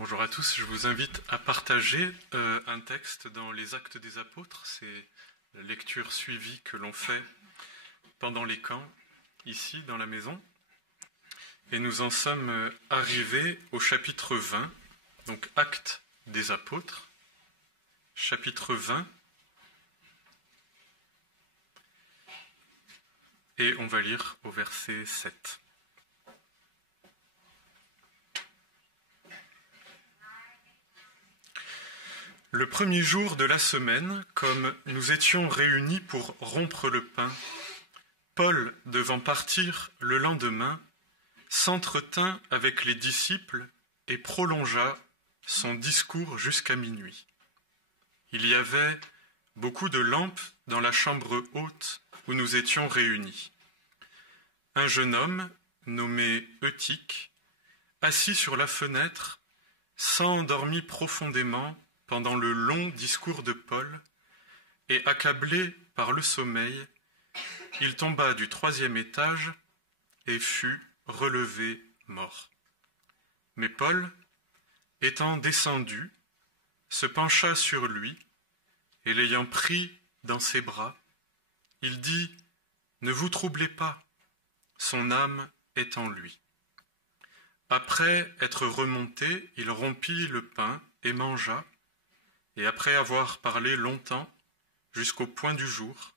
Bonjour à tous, je vous invite à partager un texte dans les Actes des Apôtres. C'est la lecture suivie que l'on fait pendant les camps, ici, dans la maison. Et nous en sommes arrivés au chapitre 20, donc Actes des Apôtres, chapitre 20. Et on va lire au verset 7. Le premier jour de la semaine, comme nous étions réunis pour rompre le pain, Paul, devant partir le lendemain, s'entretint avec les disciples et prolongea son discours jusqu'à minuit. Il y avait beaucoup de lampes dans la chambre haute où nous étions réunis. Un jeune homme, nommé Eutyche, assis sur la fenêtre, s'endormit profondément pendant le long discours de Paul, et accablé par le sommeil, il tomba du 3e étage et fut relevé mort. Mais Paul, étant descendu, se pencha sur lui, et l'ayant pris dans ses bras, il dit « Ne vous troublez pas, son âme est en lui. » Après être remonté, il rompit le pain et mangea, et après avoir parlé longtemps, jusqu'au point du jour,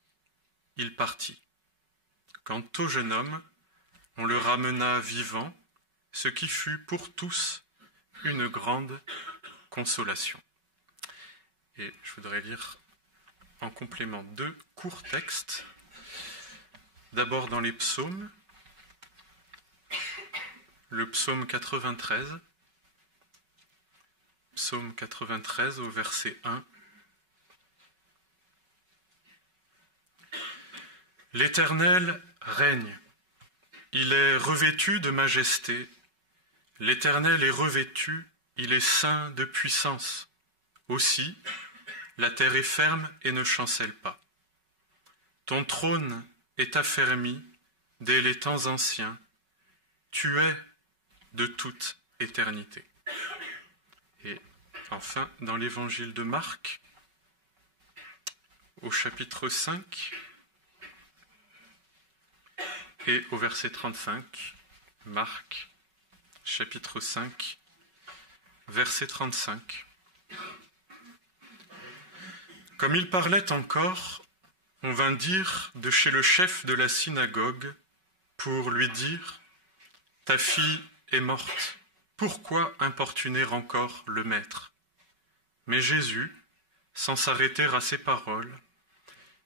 il partit. Quant au jeune homme, on le ramena vivant, ce qui fut pour tous une grande consolation. Et je voudrais lire en complément 2 courts textes. D'abord dans les psaumes, le psaume 93, Psaume 93 au verset 1. L'Éternel règne, il est revêtu de majesté, l'Éternel est revêtu, il est ceint de puissance. Aussi, la terre est ferme et ne chancelle pas. Ton trône est affermi dès les temps anciens, tu es de toute éternité. Et enfin, dans l'évangile de Marc, au chapitre 5 et au verset 35, Marc, chapitre 5, verset 35. Comme il parlait encore, on vint dire de chez le chef de la synagogue pour lui dire « Ta fille est morte. Pourquoi importuner encore le maître ?» Mais Jésus, sans s'arrêter à ces paroles,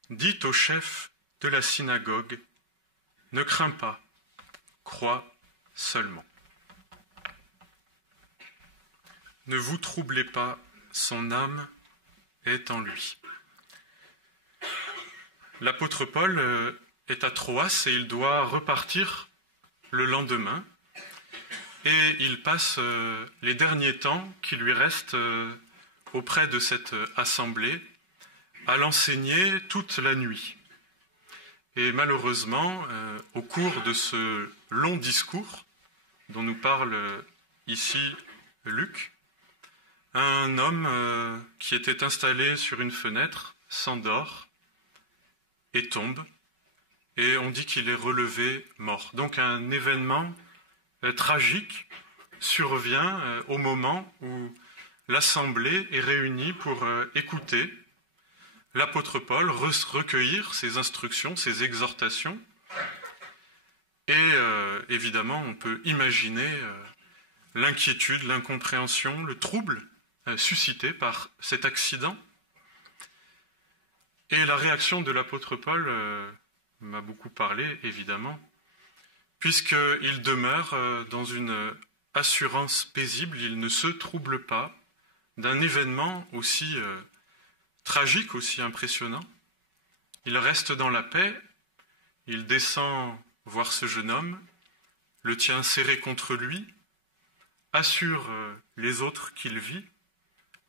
dit au chef de la synagogue, « Ne crains pas, crois seulement. » Ne vous troublez pas, son âme est en lui. L'apôtre Paul est à Troas et il doit repartir le lendemain. Et il passe les derniers temps qui lui restent auprès de cette assemblée à l'enseigner toute la nuit. Et malheureusement, au cours de ce long discours dont nous parle ici Luc, un homme qui était installé sur une fenêtre s'endort et tombe, et on dit qu'il est relevé mort. Donc un événement tragique survient au moment où l'assemblée est réunie pour écouter l'apôtre Paul recueillir ses instructions, ses exhortations. Et évidemment, on peut imaginer l'inquiétude, l'incompréhension, le trouble suscité par cet accident. Et la réaction de l'apôtre Paul m'a beaucoup parlé, évidemment, puisqu'il demeure dans une assurance paisible, il ne se trouble pas d'un événement aussi tragique, aussi impressionnant. Il reste dans la paix, il descend voir ce jeune homme, le tient serré contre lui, assure les autres qu'il vit,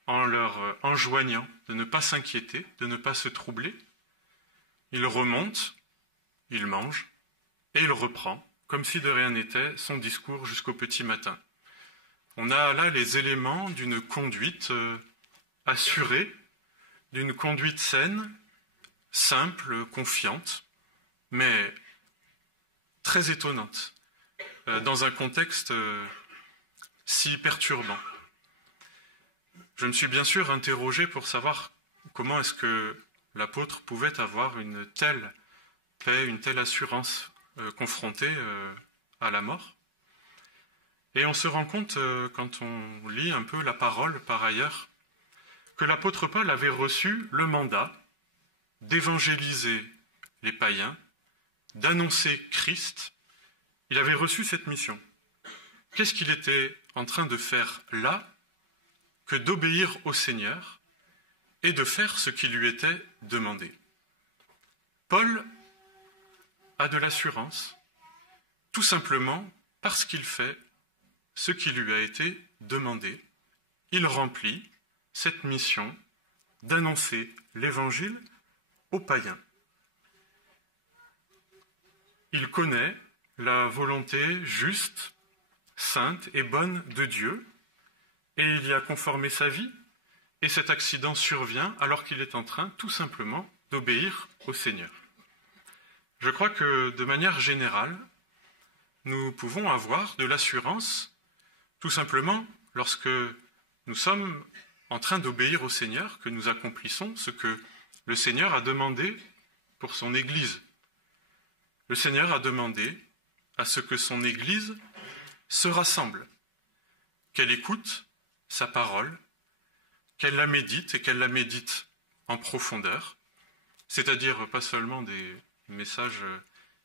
en leur enjoignant de ne pas s'inquiéter, de ne pas se troubler. Il remonte, il mange, et il reprend, comme si de rien n'était, son discours jusqu'au petit matin. On a là les éléments d'une conduite assurée, d'une conduite saine, simple, confiante, mais très étonnante, dans un contexte si perturbant. Je me suis bien sûr interrogé pour savoir comment est-ce que l'apôtre pouvait avoir une telle paix, une telle assurance confrontée à la mort. Et on se rend compte, quand on lit un peu la parole par ailleurs, que l'apôtre Paul avait reçu le mandat d'évangéliser les païens, d'annoncer Christ. Il avait reçu cette mission. Qu'est-ce qu'il était en train de faire là que d'obéir au Seigneur et de faire ce qui lui était demandé? Paul a de l'assurance, tout simplement parce qu'il fait ce qui lui a été demandé. Il remplit cette mission d'annoncer l'Évangile aux païens. Il connaît la volonté juste, sainte et bonne de Dieu, et il y a conformé sa vie, et cet accident survient alors qu'il est en train tout simplement d'obéir au Seigneur. Je crois que de manière générale, nous pouvons avoir de l'assurance tout simplement lorsque nous sommes en train d'obéir au Seigneur, que nous accomplissons ce que le Seigneur a demandé pour son Église. Le Seigneur a demandé à ce que son Église se rassemble, qu'elle écoute sa parole, qu'elle la médite et qu'elle la médite en profondeur, c'est-à-dire pas seulement des messages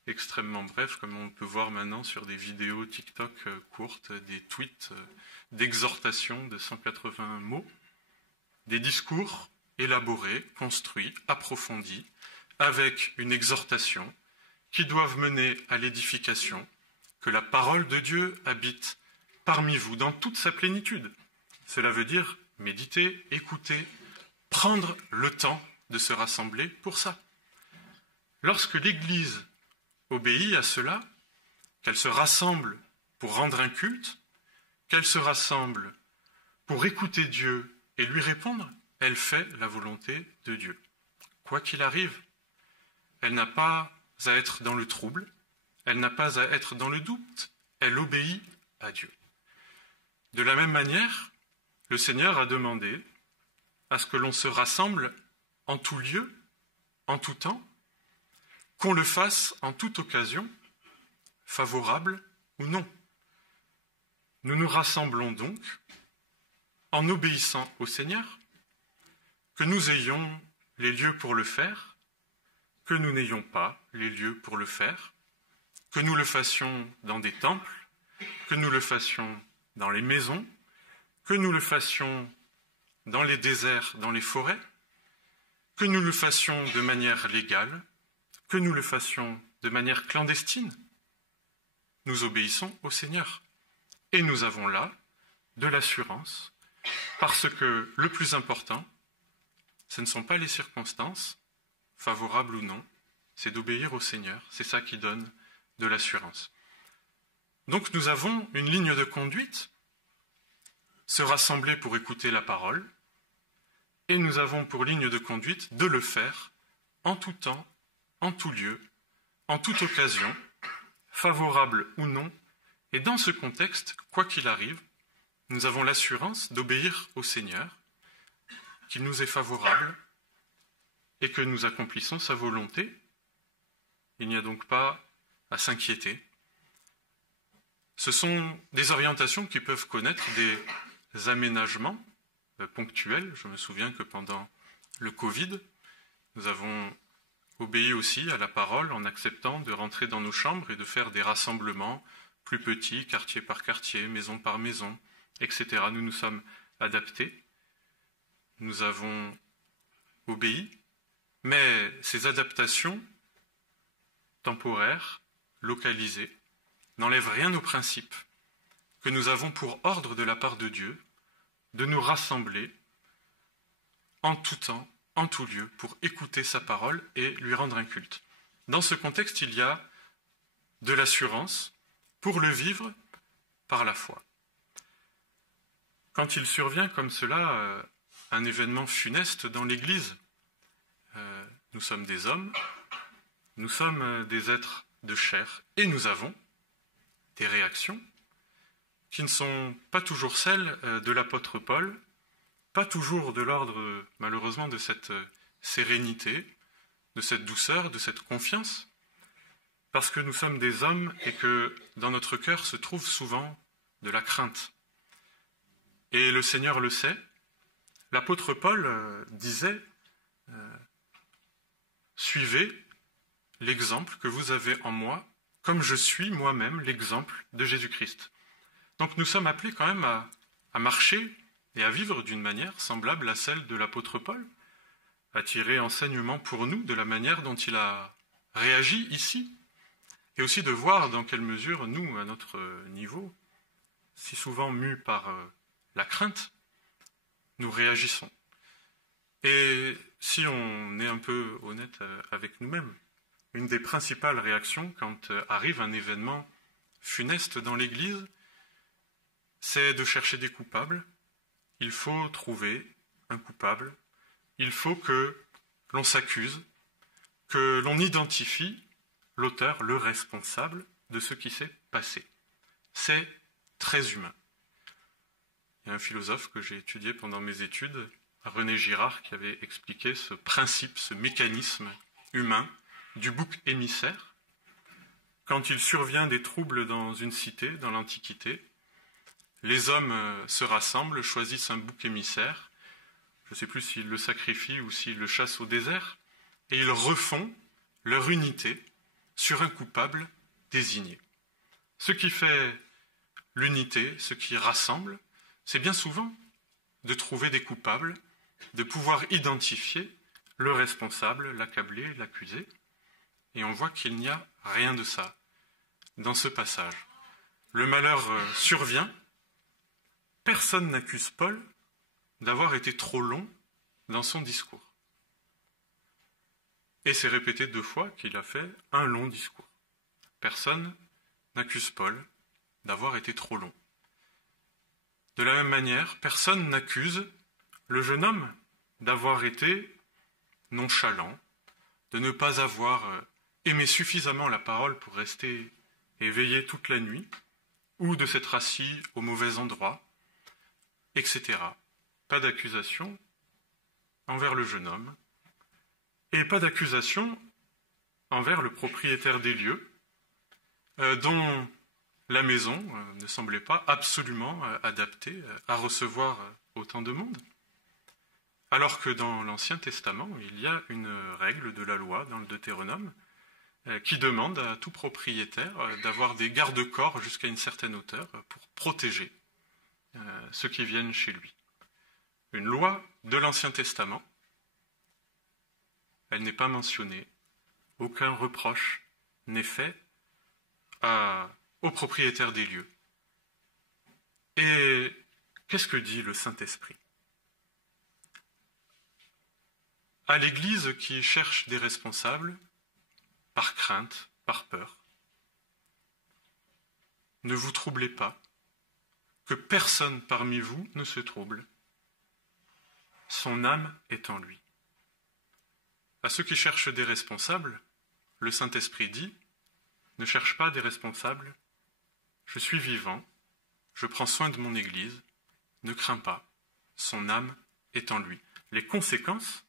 extrêmement brefs, comme on peut voir maintenant sur des vidéos TikTok courtes, des tweets d'exhortation de 180 mots, des discours élaborés, construits, approfondis, avec une exhortation qui doivent mener à l'édification, que la parole de Dieu habite parmi vous dans toute sa plénitude. Cela veut dire méditer, écouter, prendre le temps de se rassembler pour ça. Lorsque l'Église obéit à cela, qu'elle se rassemble pour rendre un culte, qu'elle se rassemble pour écouter Dieu et lui répondre, elle fait la volonté de Dieu. Quoi qu'il arrive, elle n'a pas à être dans le trouble, elle n'a pas à être dans le doute, elle obéit à Dieu. De la même manière, le Seigneur a demandé à ce que l'on se rassemble en tout lieu, en tout temps, qu'on le fasse en toute occasion, favorable ou non. Nous nous rassemblons donc en obéissant au Seigneur, que nous ayons les lieux pour le faire, que nous n'ayons pas les lieux pour le faire, que nous le fassions dans des temples, que nous le fassions dans les maisons, que nous le fassions dans les déserts, dans les forêts, que nous le fassions de manière légale, que nous le fassions de manière clandestine. Nous obéissons au Seigneur. Et nous avons là de l'assurance, parce que le plus important, ce ne sont pas les circonstances, favorables ou non, c'est d'obéir au Seigneur. C'est ça qui donne de l'assurance. Donc nous avons une ligne de conduite, se rassembler pour écouter la parole, et nous avons pour ligne de conduite de le faire en tout temps, en tout lieu, en toute occasion, favorable ou non, et dans ce contexte, quoi qu'il arrive, nous avons l'assurance d'obéir au Seigneur, qu'il nous est favorable et que nous accomplissons sa volonté. Il n'y a donc pas à s'inquiéter. Ce sont des orientations qui peuvent connaître des aménagements ponctuels. Je me souviens que pendant le Covid, nous avons obéi aussi à la parole en acceptant de rentrer dans nos chambres et de faire des rassemblements plus petits, quartier par quartier, maison par maison, etc. Nous nous sommes adaptés. Nous avons obéi, mais ces adaptations temporaires, localisées, n'enlèvent rien au principe que nous avons pour ordre de la part de Dieu de nous rassembler en tout temps, en tout lieu, pour écouter sa parole et lui rendre un culte. Dans ce contexte, il y a de l'assurance pour le vivre par la foi. Quand il survient comme cela un événement funeste dans l'Église, nous sommes des hommes, nous sommes des êtres de chair, et nous avons des réactions qui ne sont pas toujours celles de l'apôtre Paul, pas toujours de l'ordre, malheureusement, de cette sérénité, de cette douceur, de cette confiance, parce que nous sommes des hommes et que dans notre cœur se trouve souvent de la crainte. Et le Seigneur le sait. L'apôtre Paul disait « Suivez l'exemple que vous avez en moi, comme je suis moi-même l'exemple de Jésus-Christ. » Donc nous sommes appelés quand même à marcher et à vivre d'une manière semblable à celle de l'apôtre Paul, à tirer enseignement pour nous de la manière dont il a réagi ici, et aussi de voir dans quelle mesure nous, à notre niveau, si souvent mus par la crainte, nous réagissons. Et si on est un peu honnête avec nous-mêmes, une des principales réactions quand arrive un événement funeste dans l'Église, c'est de chercher des coupables. Il faut trouver un coupable. Il faut que l'on s'accuse, que l'on identifie l'auteur, le responsable de ce qui s'est passé. C'est très humain. Il y a un philosophe que j'ai étudié pendant mes études, René Girard, qui avait expliqué ce principe, ce mécanisme humain du bouc émissaire. Quand il survient des troubles dans une cité, dans l'Antiquité, les hommes se rassemblent, choisissent un bouc émissaire, je ne sais plus s'ils le sacrifient ou s'ils le chassent au désert, et ils refont leur unité sur un coupable désigné. Ce qui fait l'unité, ce qui rassemble, c'est bien souvent de trouver des coupables, de pouvoir identifier le responsable, l'accablé, l'accusé. Et on voit qu'il n'y a rien de ça dans ce passage. Le malheur survient. Personne n'accuse Paul d'avoir été trop long dans son discours. Et c'est répété 2 fois qu'il a fait un long discours. Personne n'accuse Paul d'avoir été trop long. De la même manière, personne n'accuse le jeune homme d'avoir été nonchalant, de ne pas avoir aimé suffisamment la parole pour rester éveillé toute la nuit, ou de s'être assis au mauvais endroit, etc. Pas d'accusation envers le jeune homme, et pas d'accusation envers le propriétaire des lieux, dont la maison ne semblait pas absolument adaptée à recevoir autant de monde. Alors que dans l'Ancien Testament, il y a une règle de la loi dans le Deutéronome qui demande à tout propriétaire d'avoir des garde-corps jusqu'à une certaine hauteur pour protéger ceux qui viennent chez lui. Une loi de l'Ancien Testament, elle n'est pas mentionnée, aucun reproche n'est fait au propriétaire des lieux. Et qu'est-ce que dit le Saint-Esprit? À l'Église qui cherche des responsables, par crainte, par peur, ne vous troublez pas, que personne parmi vous ne se trouble. Son âme est en lui. À ceux qui cherchent des responsables, le Saint-Esprit dit, ne cherche pas des responsables, je suis vivant, je prends soin de mon Église, ne crains pas, son âme est en lui. Les conséquences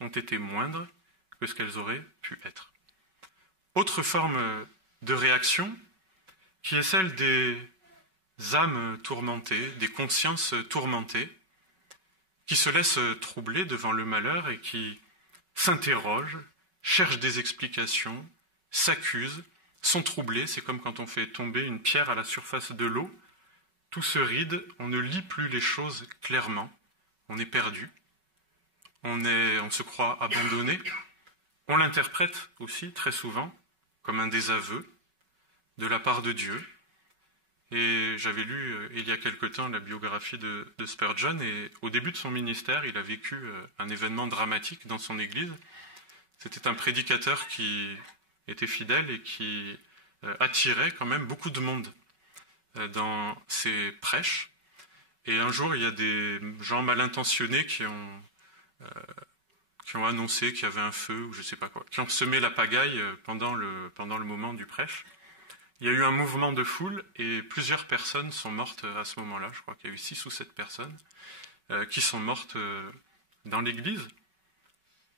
ont été moindres que ce qu'elles auraient pu être. Autre forme de réaction, qui est celle des âmes tourmentées, des consciences tourmentées, qui se laissent troubler devant le malheur et qui s'interrogent, cherchent des explications, s'accusent, sont troublés. C'est comme quand on fait tomber une pierre à la surface de l'eau. Tout se ride, on ne lit plus les choses clairement, on est perdu, on se croit abandonné. On l'interprète aussi très souvent comme un désaveu de la part de Dieu. Et j'avais lu il y a quelque temps la biographie de Spurgeon, et au début de son ministère, il a vécu un événement dramatique dans son église. C'était un prédicateur qui était fidèle et qui attirait quand même beaucoup de monde dans ses prêches. Et un jour, il y a des gens mal intentionnés qui ont annoncé qu'il y avait un feu ou je ne sais pas quoi, qui ont semé la pagaille pendant le moment du prêche. Il y a eu un mouvement de foule et plusieurs personnes sont mortes à ce moment-là. Je crois qu'il y a eu 6 ou 7 personnes qui sont mortes dans l'église.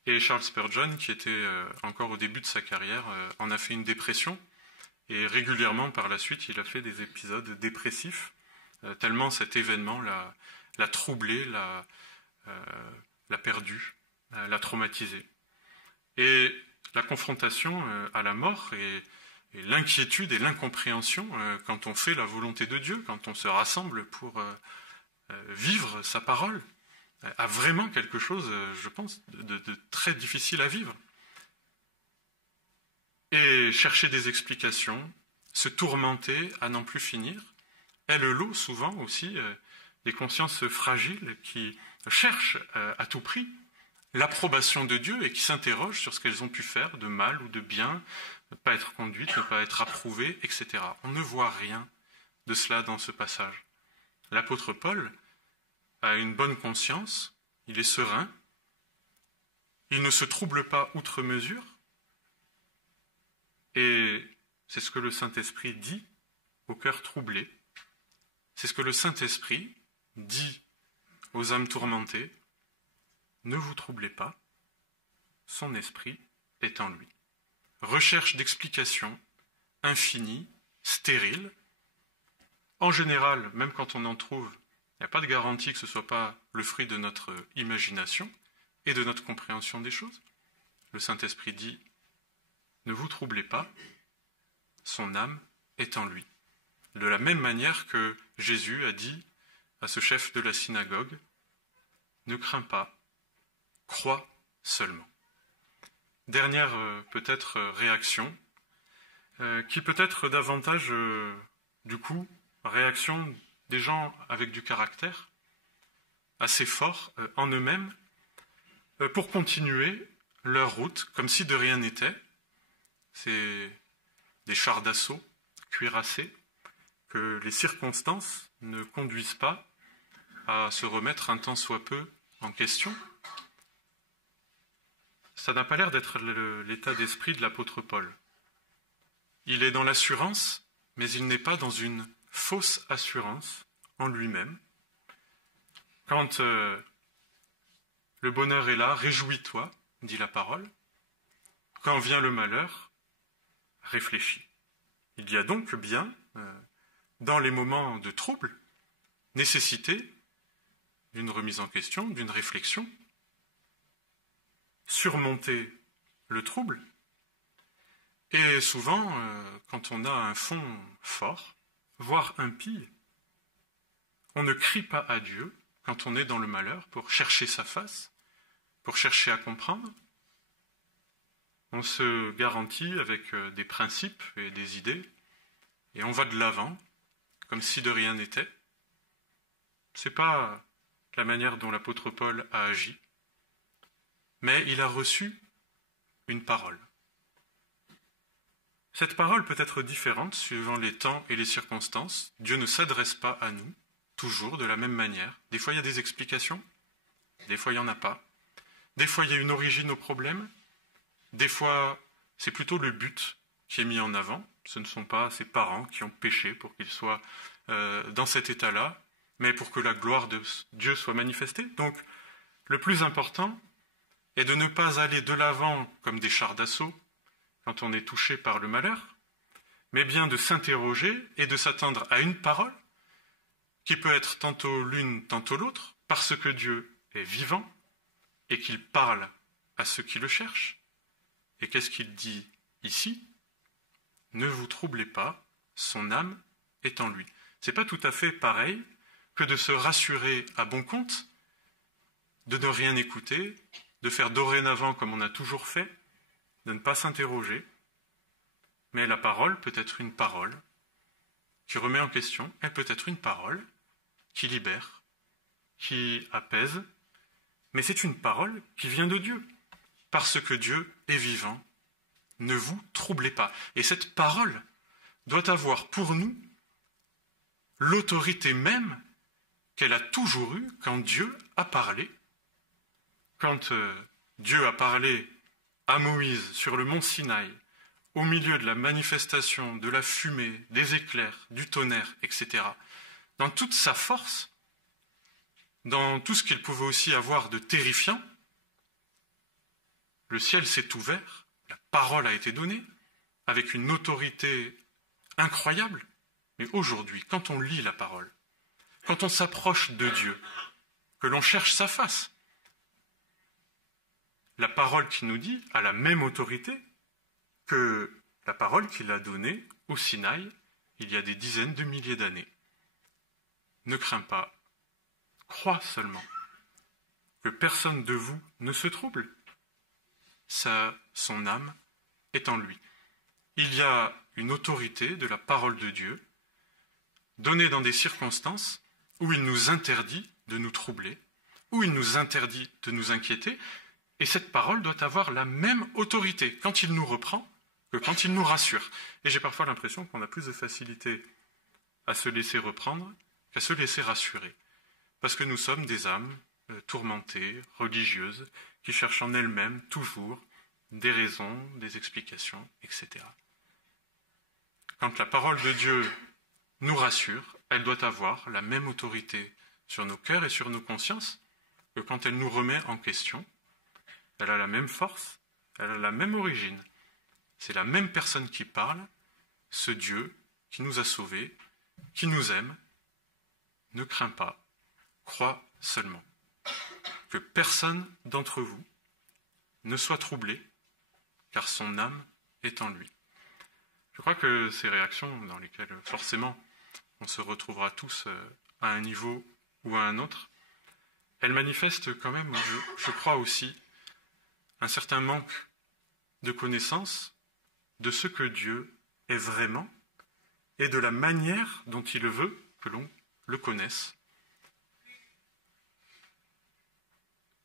Et Charles Spurgeon, qui était encore au début de sa carrière, en a fait une dépression. Et régulièrement, par la suite, il a fait des épisodes dépressifs, tellement cet événement l'a troublé, l'a perdu, l'a traumatisé. Et la confrontation à la mort et l'inquiétude et l'incompréhension quand on fait la volonté de Dieu, quand on se rassemble pour vivre sa parole, a vraiment quelque chose, je pense, de très difficile à vivre. Et chercher des explications, se tourmenter à n'en plus finir, est le lot souvent aussi des consciences fragiles qui cherchent à tout prix l'approbation de Dieu et qui s'interrogent sur ce qu'elles ont pu faire de mal ou de bien, ne pas être conduites, ne pas être approuvées, etc. On ne voit rien de cela dans ce passage. L'apôtre Paul a une bonne conscience, il est serein, il ne se trouble pas outre mesure, et c'est ce que le Saint-Esprit dit au cœur troublé, c'est ce que le Saint-Esprit dit aux âmes tourmentées, ne vous troublez pas, son esprit est en lui. Recherche d'explications infinies, stériles. En général, même quand on en trouve, il n'y a pas de garantie que ce ne soit pas le fruit de notre imagination et de notre compréhension des choses. Le Saint-Esprit dit, ne vous troublez pas, son âme est en lui. De la même manière que Jésus a dit à ce chef de la synagogue, ne crains pas, crois seulement. Dernière peut-être réaction, qui peut être davantage, du coup, réaction des gens avec du caractère assez fort en eux-mêmes, pour continuer leur route comme si de rien n'était. C'est des chars d'assaut cuirassés que les circonstances ne conduisent pas à se remettre un tant soit peu en question. Ça n'a pas l'air d'être l'état d'esprit de l'apôtre Paul. Il est dans l'assurance, mais il n'est pas dans une fausse assurance en lui-même. Quand le bonheur est là, réjouis-toi, dit la parole. Quand vient le malheur, réfléchis. Il y a donc bien, dans les moments de trouble, nécessité d'une remise en question, d'une réflexion, surmonter le trouble. Et souvent, quand on a un fond fort, voire impie, on ne crie pas à Dieu quand on est dans le malheur pour chercher sa face, pour chercher à comprendre. On se garantit avec des principes et des idées, et on va de l'avant, comme si de rien n'était. Ce n'est pas la manière dont l'apôtre Paul a agi, mais il a reçu une parole. Cette parole peut être différente suivant les temps et les circonstances. Dieu ne s'adresse pas à nous, toujours de la même manière. Des fois, il y a des explications, des fois, il n'y en a pas. Des fois, il y a une origine au problème. Des fois, c'est plutôt le but qui est mis en avant. Ce ne sont pas ses parents qui ont péché pour qu'ils soient dans cet état-là, mais pour que la gloire de Dieu soit manifestée. Donc, le plus important est de ne pas aller de l'avant comme des chars d'assaut quand on est touché par le malheur, mais bien de s'interroger et de s'attendre à une parole qui peut être tantôt l'une, tantôt l'autre, parce que Dieu est vivant et qu'il parle à ceux qui le cherchent. Et qu'est-ce qu'il dit ici ? Ne vous troublez pas, son âme est en lui. C'est pas tout à fait pareil que de se rassurer à bon compte, de ne rien écouter, de faire dorénavant comme on a toujours fait, de ne pas s'interroger. Mais la parole peut être une parole qui remet en question, elle peut être une parole qui libère, qui apaise, mais c'est une parole qui vient de Dieu, parce que Dieu est vivant. Ne vous troublez pas. Et cette parole doit avoir pour nous l'autorité même qu'elle a toujours eue quand Dieu a parlé. Quand Dieu a parlé à Moïse sur le mont Sinaï, au milieu de la manifestation, de la fumée, des éclairs, du tonnerre, etc., dans toute sa force, dans tout ce qu'il pouvait aussi avoir de terrifiant, le ciel s'est ouvert, la parole a été donnée, avec une autorité incroyable. Mais aujourd'hui, quand on lit la parole, quand on s'approche de Dieu, que l'on cherche sa face, la parole qui nous dit a la même autorité que la parole qu'il a donnée au Sinaï il y a des dizaines de milliers d'années. Ne crains pas, crois seulement, que personne de vous ne se trouble. Son âme est en lui. Il y a une autorité de la parole de Dieu, donnée dans des circonstances où il nous interdit de nous troubler, où il nous interdit de nous inquiéter, et cette parole doit avoir la même autorité quand il nous reprend que quand il nous rassure. Et j'ai parfois l'impression qu'on a plus de facilité à se laisser reprendre qu'à se laisser rassurer. Parce que nous sommes des âmes tourmentées, religieuses, qui cherchent en elles-mêmes toujours des raisons, des explications, etc. Quand la parole de Dieu nous rassure, elle doit avoir la même autorité sur nos cœurs et sur nos consciences que quand elle nous remet en question. Elle a la même force, elle a la même origine. C'est la même personne qui parle, ce Dieu qui nous a sauvés, qui nous aime. Ne crains pas, crois seulement. Que personne d'entre vous ne soit troublé, car son âme est en lui. Je crois que ces réactions, dans lesquelles forcément on se retrouvera tous à un niveau ou à un autre, elles manifestent quand même, je crois aussi, un certain manque de connaissance de ce que Dieu est vraiment et de la manière dont il veut que l'on le connaisse.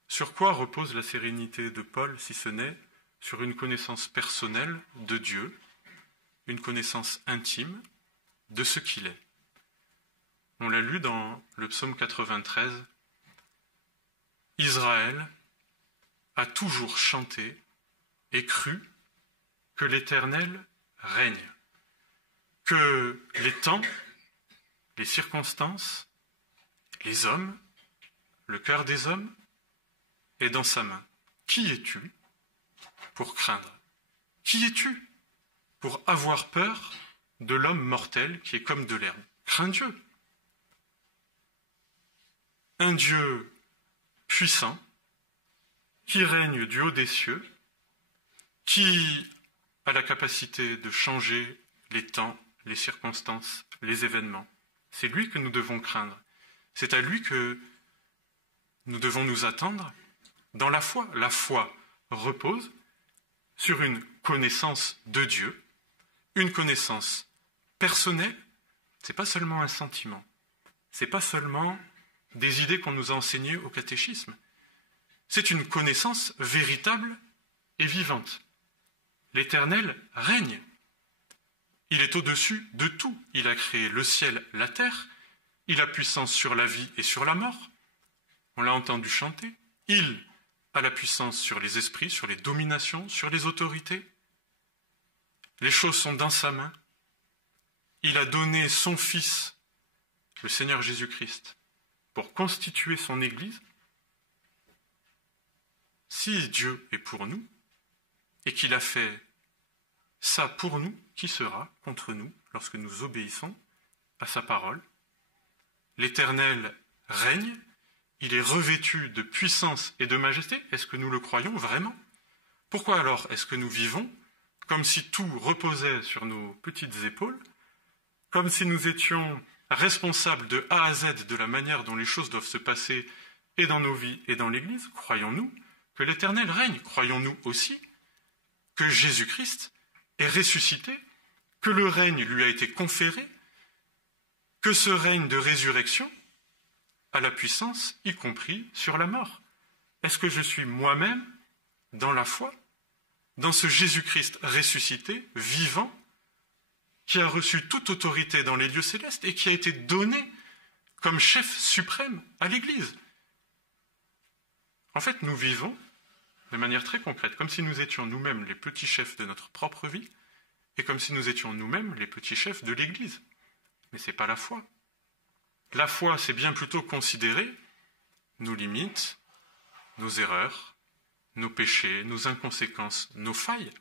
Sur quoi repose la sérénité de Paul, si ce n'est sur une connaissance personnelle de Dieu, une connaissance intime de ce qu'il est. On l'a lu dans le psaume 93, « Israël a toujours chanté et cru que l'Éternel règne, que les temps, les circonstances, les hommes, le cœur des hommes est dans sa main. Qui es-tu pour craindre? Qui es-tu pour avoir peur de l'homme mortel qui est comme de l'herbe? Crains Dieu. Un Dieu puissant, qui règne du haut des cieux, qui a la capacité de changer les temps, les circonstances, les événements. C'est lui que nous devons craindre. C'est à lui que nous devons nous attendre dans la foi. La foi repose sur une connaissance de Dieu, une connaissance personnelle. C'est pas seulement un sentiment, c'est pas seulement des idées qu'on nous a enseignées au catéchisme. C'est une connaissance véritable et vivante. L'Éternel règne. Il est au-dessus de tout. Il a créé le ciel, la terre. Il a puissance sur la vie et sur la mort. On l'a entendu chanter. Il a la puissance sur les esprits, sur les dominations, sur les autorités. Les choses sont dans sa main. Il a donné son Fils, le Seigneur Jésus-Christ, pour constituer son Église. Si Dieu est pour nous, et qu'il a fait ça pour nous, qui sera contre nous lorsque nous obéissons à sa parole? L'Éternel règne, il est revêtu de puissance et de majesté. Est-ce que nous le croyons vraiment? Pourquoi alors est-ce que nous vivons comme si tout reposait sur nos petites épaules, comme si nous étions responsables de A à Z de la manière dont les choses doivent se passer et dans nos vies et dans l'Église? Croyons-nous que l'Éternel règne? Croyons-nous aussi que Jésus-Christ est ressuscité, que le règne lui a été conféré, que ce règne de résurrection a la puissance, y compris sur la mort? Est-ce que je suis moi-même dans la foi, dans ce Jésus-Christ ressuscité, vivant, qui a reçu toute autorité dans les lieux célestes et qui a été donné comme chef suprême à l'Église. En fait, nous vivons de manière très concrète, comme si nous étions nous-mêmes les petits chefs de notre propre vie, et comme si nous étions nous-mêmes les petits chefs de l'Église. Mais ce n'est pas la foi. La foi, c'est bien plutôt considérer nos limites, nos erreurs, nos péchés, nos inconséquences, nos failles,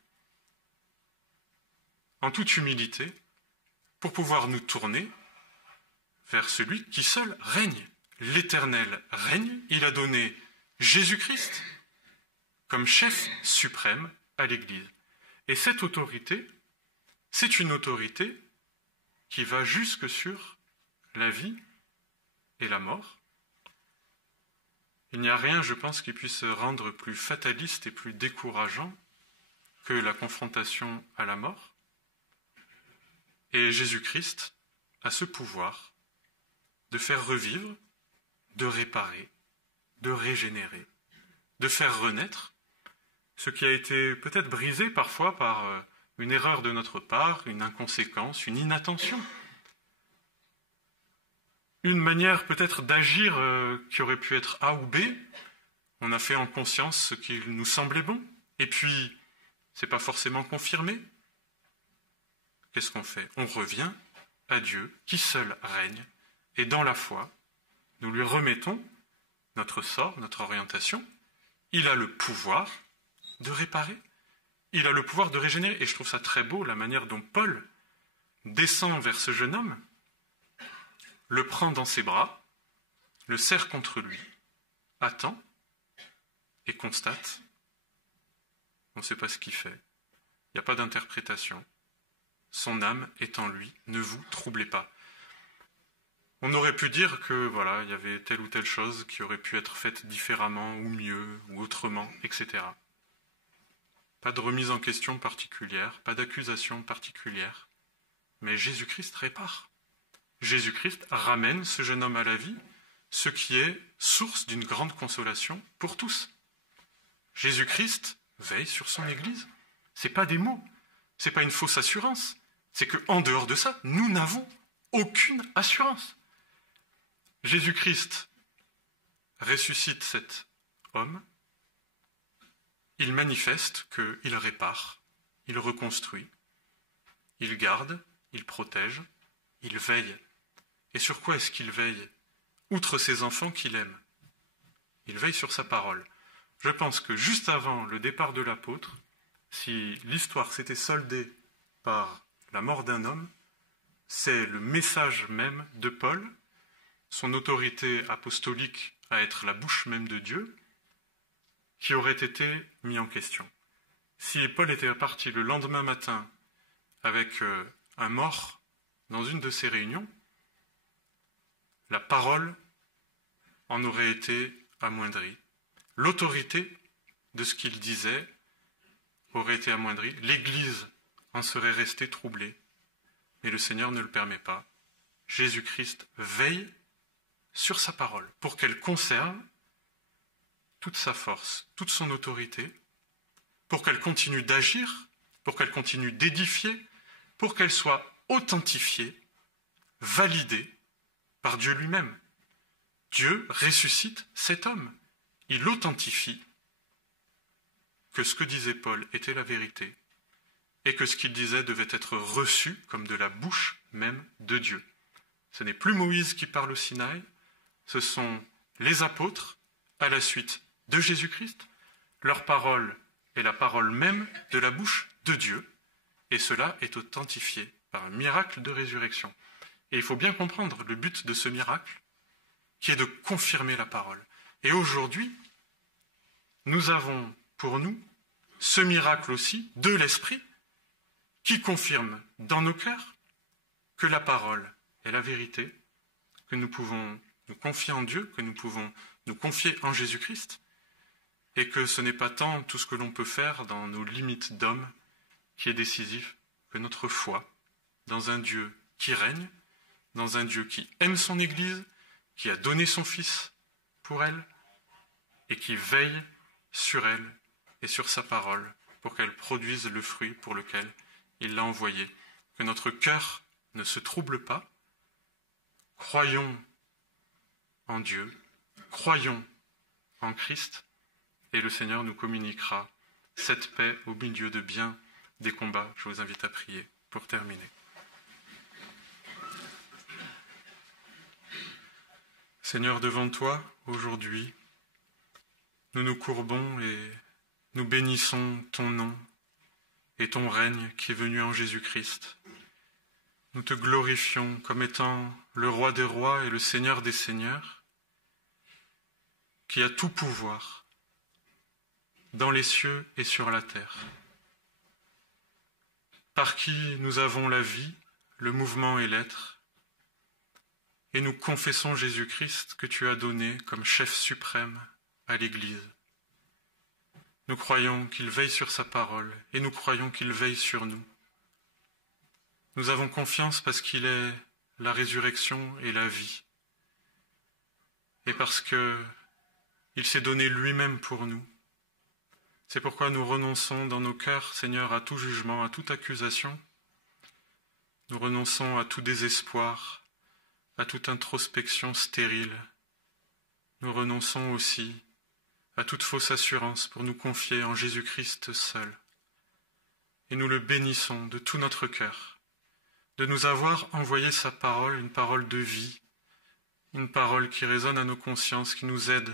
en toute humilité, pour pouvoir nous tourner vers celui qui seul règne. L'Éternel règne, il a donné Jésus-Christ comme chef suprême à l'Église. Et cette autorité, c'est une autorité qui va jusque sur la vie et la mort. Il n'y a rien, je pense, qui puisse rendre plus fataliste et plus décourageant que la confrontation à la mort. Et Jésus-Christ a ce pouvoir de faire revivre, de réparer, de régénérer, de faire renaître ce qui a été peut-être brisé parfois par une erreur de notre part, une inconséquence, une inattention. Une manière peut-être d'agir qui aurait pu être A ou B, on a fait en conscience ce qui nous semblait bon, et puis c'est pas forcément confirmé. Qu'est-ce qu'on fait? On revient à Dieu qui seul règne, et dans la foi, nous lui remettons notre sort, notre orientation. Il a le pouvoir de réparer, il a le pouvoir de régénérer, et je trouve ça très beau la manière dont Paul descend vers ce jeune homme, le prend dans ses bras, le serre contre lui, attend et constate. On ne sait pas ce qu'il fait. Il n'y a pas d'interprétation. Son âme est en lui, ne vous troublez pas. On aurait pu dire que voilà, il y avait telle ou telle chose qui aurait pu être faite différemment ou mieux ou autrement, etc. Pas de remise en question particulière, pas d'accusation particulière, mais Jésus-Christ répare. Jésus-Christ ramène ce jeune homme à la vie, ce qui est source d'une grande consolation pour tous. Jésus-Christ veille sur son Église. Ce n'est pas des mots, ce n'est pas une fausse assurance. C'est qu'en dehors de ça, nous n'avons aucune assurance. Jésus-Christ ressuscite cet homme, il manifeste qu'il répare, il reconstruit, il garde, il protège, il veille. Et sur quoi est-ce qu'il veille? Outre ses enfants qu'il aime, il veille sur sa parole. Je pense que juste avant le départ de l'apôtre, si l'histoire s'était soldée par la mort d'un homme, c'est le message même de Paul, son autorité apostolique à être la bouche même de Dieu, qui aurait été mis en question. Si Paul était parti le lendemain matin avec un mort dans une de ses réunions, la parole en aurait été amoindrie. L'autorité de ce qu'il disait aurait été amoindrie. L'Église en serait restée troublée. Mais le Seigneur ne le permet pas. Jésus-Christ veille sur sa parole pour qu'elle conserve toute sa force, toute son autorité, pour qu'elle continue d'agir, pour qu'elle continue d'édifier, pour qu'elle soit authentifiée, validée par Dieu lui-même. Dieu ressuscite cet homme. Il authentifie que ce que disait Paul était la vérité et que ce qu'il disait devait être reçu comme de la bouche même de Dieu. Ce n'est plus Moïse qui parle au Sinaï, ce sont les apôtres à la suite de Jésus-Christ. Leur parole est la parole même de la bouche de Dieu et cela est authentifié par un miracle de résurrection. Et il faut bien comprendre le but de ce miracle qui est de confirmer la parole. Et aujourd'hui, nous avons pour nous ce miracle aussi de l'Esprit qui confirme dans nos cœurs que la parole est la vérité, que nous pouvons nous confier en Dieu, que nous pouvons nous confier en Jésus-Christ, et que ce n'est pas tant tout ce que l'on peut faire dans nos limites d'homme qui est décisif, que notre foi dans un Dieu qui règne, dans un Dieu qui aime son Église, qui a donné son Fils pour elle, et qui veille sur elle et sur sa parole pour qu'elle produise le fruit pour lequel il l'a envoyé. Que notre cœur ne se trouble pas. Croyons en Dieu, croyons en Christ, et le Seigneur nous communiquera cette paix au milieu de bien des combats. Je vous invite à prier pour terminer. Seigneur, devant toi, aujourd'hui, nous nous courbons et nous bénissons ton nom et ton règne qui est venu en Jésus-Christ. Nous te glorifions comme étant le roi des rois et le Seigneur des seigneurs, qui a tout pouvoir dans les cieux et sur la terre, par qui nous avons la vie, le mouvement et l'être, et nous confessons Jésus-Christ que tu as donné comme chef suprême à l'Église. Nous croyons qu'il veille sur sa parole, et nous croyons qu'il veille sur nous. Nous avons confiance parce qu'il est la résurrection et la vie, et parce qu'il s'est donné lui-même pour nous. C'est pourquoi nous renonçons dans nos cœurs, Seigneur, à tout jugement, à toute accusation. Nous renonçons à tout désespoir, à toute introspection stérile. Nous renonçons aussi à toute fausse assurance pour nous confier en Jésus-Christ seul. Et nous le bénissons de tout notre cœur, de nous avoir envoyé sa parole, une parole de vie, une parole qui résonne à nos consciences, qui nous aide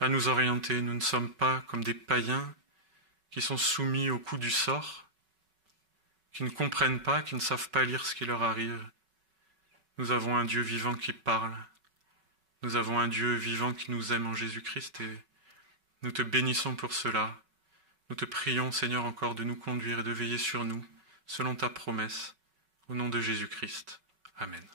à nous orienter. Nous ne sommes pas comme des païens qui sont soumis au coup du sort, qui ne comprennent pas, qui ne savent pas lire ce qui leur arrive. Nous avons un Dieu vivant qui parle. Nous avons un Dieu vivant qui nous aime en Jésus-Christ et nous te bénissons pour cela. Nous te prions, Seigneur, encore de nous conduire et de veiller sur nous, selon ta promesse, au nom de Jésus-Christ. Amen.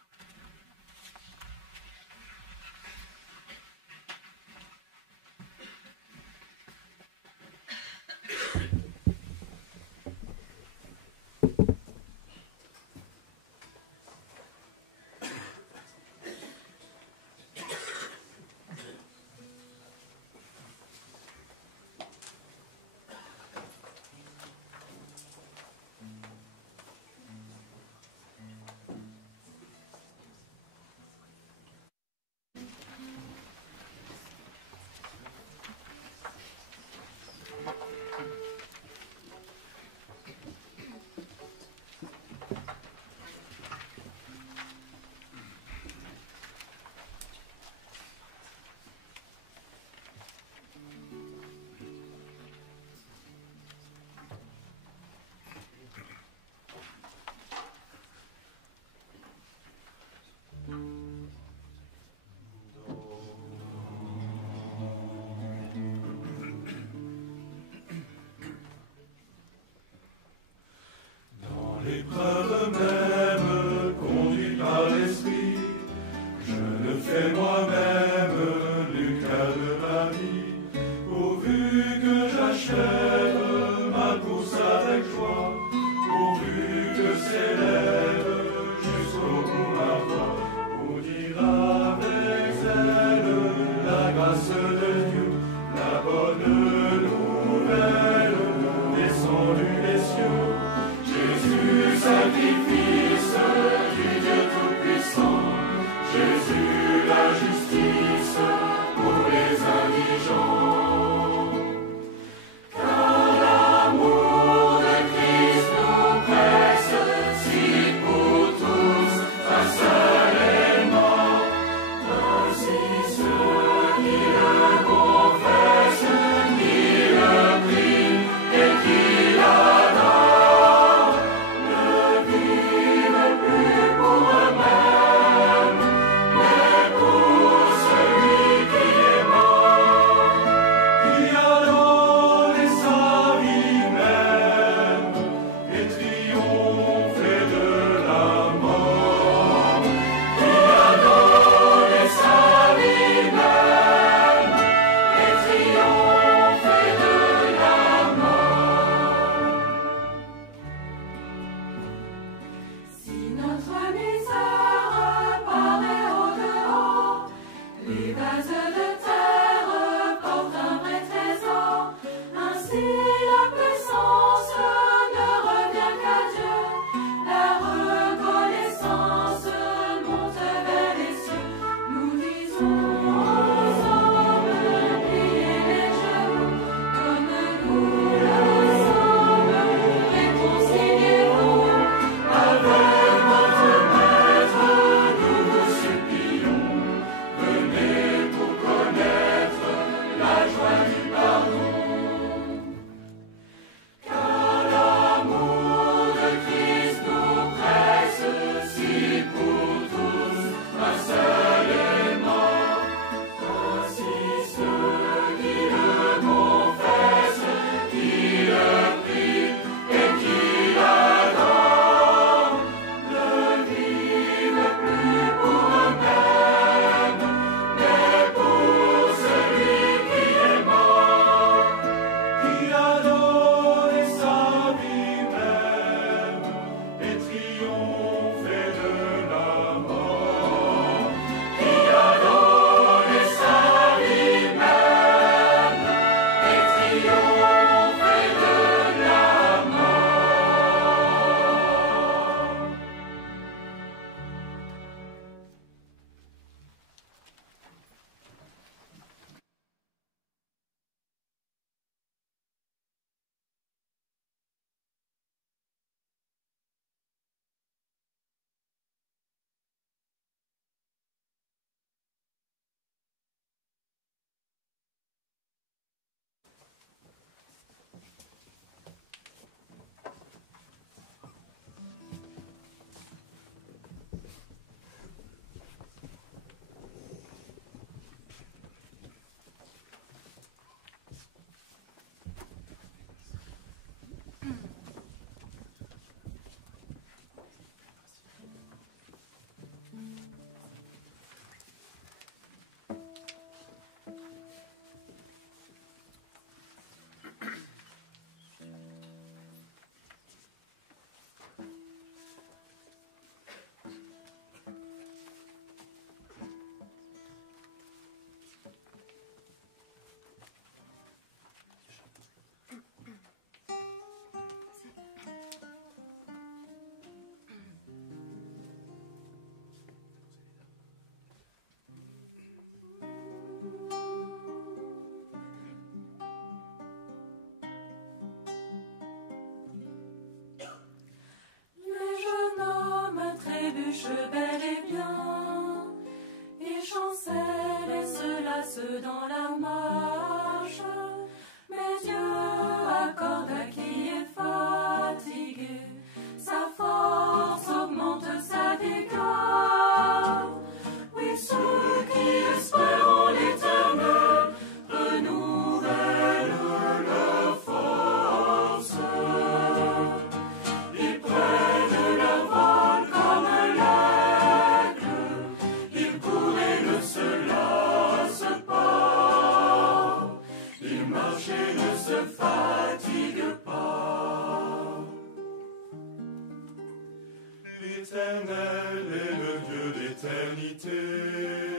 l'éternité,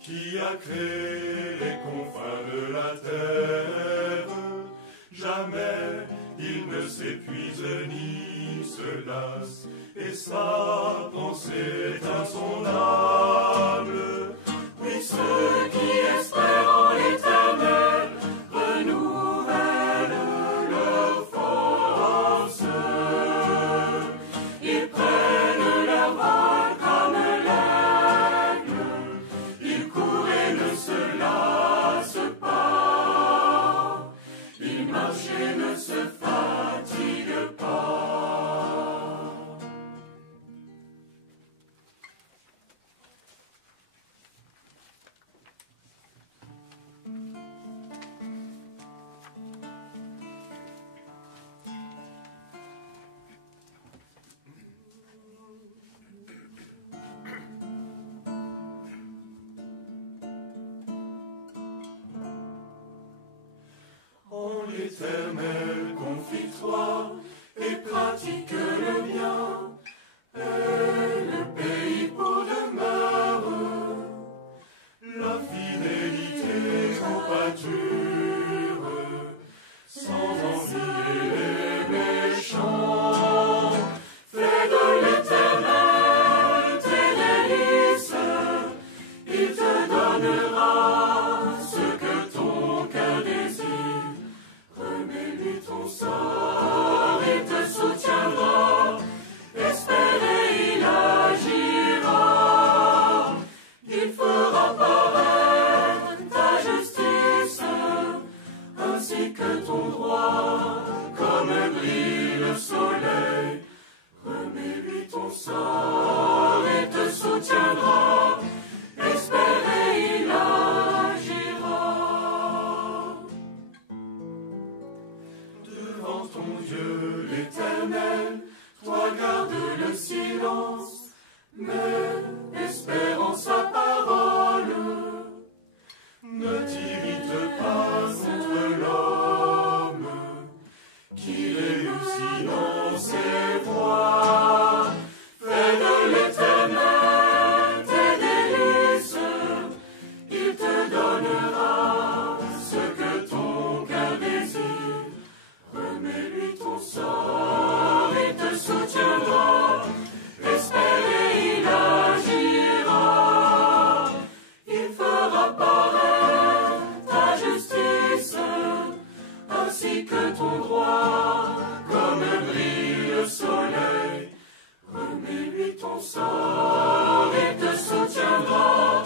qui a créé les confins de la terre. Jamais il ne s'épuise ni se lasse, et sa pensée est insondable. Oui, ceux qui espèrent en l'Éternel renouvellent leur force. Ils prennent leur vol comme l'aigle, ils courent et ne se lassent pas, ils marchent et ne se fatiguent pas. En l'Éternel, confie-toi et pratique le bien, et le pays pour demeure. La fidélité pour pâture, sans envier les méchants. Fais de l'Éternel tes délices, il te donnera ce que ton cœur désire. Remets-lui ton sort, il te soutiendra, espère et il agira. Il fera paraître ta justice, ainsi que ton droit, comme brille le soleil. Remets-lui ton sort, il te soutiendra, espère et il agira. Devant ton Dieu l'Éternel, toi garde le silence, mais espère en sa parole. Ne t'irrite pas contre l'homme, qu'il réussit dans ses voies. Fais de l'Éternel tes délices, il te donnera ce que ton cœur désire. Remets-lui ton sort, il te soutiendra, espère et il agira. Il fera paraître ta justice, ainsi que ton droit, comme brille le soleil. Remets-lui ton sort, il te soutiendra,